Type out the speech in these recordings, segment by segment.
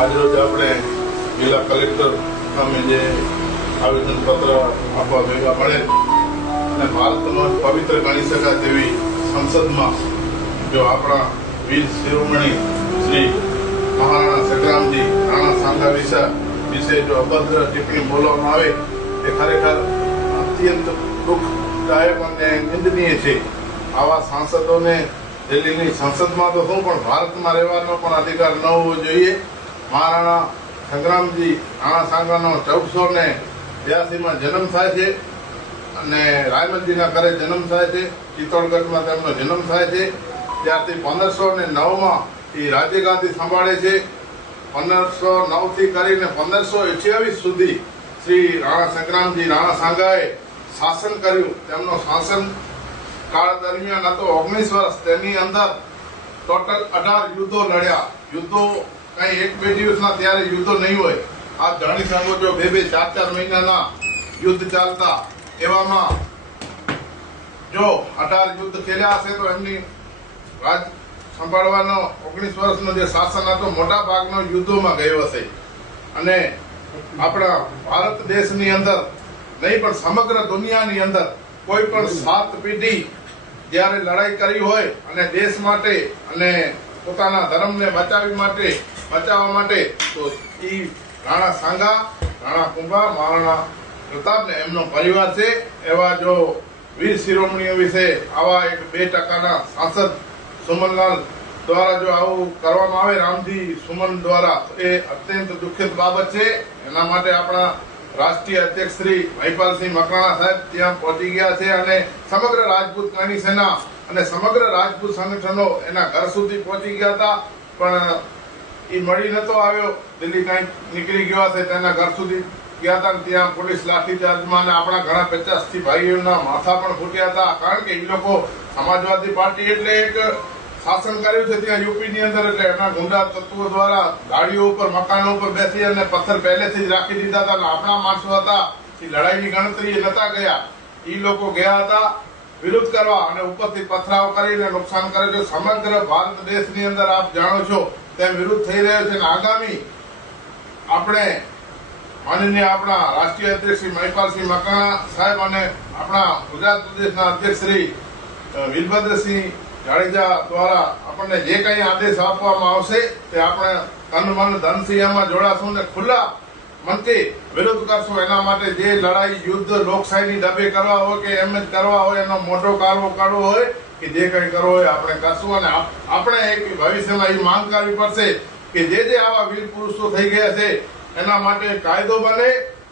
આજરોજ આપણે જિલ્લા કલેક્ટર સામે જે આવેદનપત્ર આપવા ભેગા પડે અને ભારતનો પવિત્ર ગણી શકાય તેવી સંસદમાં જો આપણા વીર શિરોમણી શ્રી મહારાણા સંગ્રામજી રાણા સાંગા વિશે જો અભદ્ર ટિપ્પણી બોલવામાં આવે એ ખરેખર અત્યંત દુઃખદાયક અને નિંદનીય છે. આવા સાંસદોને દિલ્હીની સંસદમાં તો શું પણ ભારતમાં રહેવાનો પણ અધિકાર ન હોવો જોઈએ. મહારાણા સંગ્રામજી રાણા સાંગાનો 1482માં જન્મ થાય છે અને રાયમલજીના ઘરે જન્મ થાય છે. ચિત્તોડગઢમાં તેમનો જન્મ થાય છે. ત્યારથી 1509માં એ રાજ્ય ગાદી સંભાળે છે. 1509 થી કરીને 1528 સુધી શ્રી રાણા સંગ્રામજી રાણા સાંગાએ શાસન કર્યું. તેમનો શાસન કાળ દરમિયાન હતો 19 વર્ષ. તેની અંદર ટોટલ 18 યુદ્ધો લડ્યા. યુદ્ધો કઈ 1-2 દિવસના ત્યારે યુદ્ધો નહીં હોય. આપ જાણી શકો છો 2-2, 4-4 મહિનાના યુદ્ધ ચાલતા. એવામાં જો 18 યુદ્ધ ખેલ્યા હશે તો એમની રાજ સંભાળવાનો 19 વર્ષનો જે શાસન હતો મોટા ભાગનો યુદ્ધોમાં ગયો હશે. અને આપણા ભારત દેશની અંદર નહીં પણ સમગ્ર દુનિયાની અંદર કોઈ પણ 7 પેઢી જ્યારે લડાઈ કરી હોય અને દેશ માટે અને પોતાના ધર્મને બચાવવા માટે તો એ રાણા સાંગા, રાણા કુંભા, મહારાણા પ્રતાપ ને એમનો પરિવાર છે. એવા જો વીર શિરોમણીઓ વિશે આવા 2% સાંસદ સુમનલાલ દ્વારા જો આવું કરવામાં આવે, રામજી સુમન દ્વારા, એ અત્યંત દુઃખદ બાબત છે. એના માટે આપણા રાષ્ટ્રીય અધ્યક્ષ શ્રી મહિપાલસિંહ મકવાણા સાહેબ ત્યાં પહોંચી ગયા છે અને સમગ્ર રાજપૂત કાની સેના અને સમગ્ર રાજપૂત સંગઠનો એના ઘર સુધી પહોંચી ગયા હતા. પણ એ મળી નતો આવ્યો. દિલ્હી કઈ નીકળી ગયો હશે. તેના ઘર સુધી ગયા હતા. ત્યાં પોલીસ લાઠીચાર્જમાં આપણા ઘણા 50 ભાઈઓના માથા પણ ફૂટ્યા હતા. કારણ કે એ લોકો સમાજવાદી પાર્ટી એટલે એક શાસન કર્યું છે ત્યાં યુપીની અંદર. એટલે એના ગુંડા તત્વો દ્વારા ગાડીઓ ઉપર, મકાનો ઉપર બેસી અને પથ્થર પહેલેથી જ રાખી દીધા હતા. આપણા માણસો હતા એ લડાઈની ગણતરી નતા ગયા. એ લોકો ગયા હતા વિરોધ કરવા અને ઉપરથી પથરાવ કરીને નુકસાન કરે છે. સમગ્ર ભારત દેશની અંદર આપ જાણો છો તેમ વિરોધ થઈ રહ્યો છે. આગામી આપણે માનનીય આપણા રાષ્ટ્રીય અધ્યક્ષ શ્રી મહિપાલસિંહ મકવાણા સાહેબ અને આપણા ગુજરાત પ્રદેશના અધ્યક્ષ શ્રી વીરભદ્રસિંહ જાડેજા દ્વારા આપણને જે કઈ આદેશ આપવામાં આવશે તે આપણે તન મન ધનથી એમાં જોડાશું ને ખુલ્લા મનથી વિરોધ કરશું. એના માટે જે લડાઈ, યુદ્ધ, લોકશાહીની ડબે કરવા હોય કે એમ જ કરવા હોય, એનો મોટો કારવો કાઢવો હોય કે જે કઈ કરવો હોય આપણે કરશું. અને આપણે એક ભવિષ્યમાં એ માંગ કરવી પડશે કે જે આવા વીર પુરુષો થઈ ગયા છે એના માટે કાયદો બને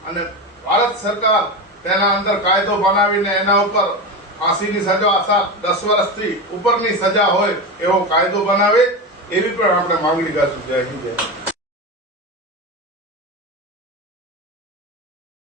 અને ભારત સરકાર તેના અંદર કાયદો બનાવીને એના ઉપર ફાંસીની સજા અથવા 10 વર્ષથી ઉપરની સજા હોય એવો કાયદો બનાવે. એવી પણ આપણે માંગણી કરશું. જય હિન્દ.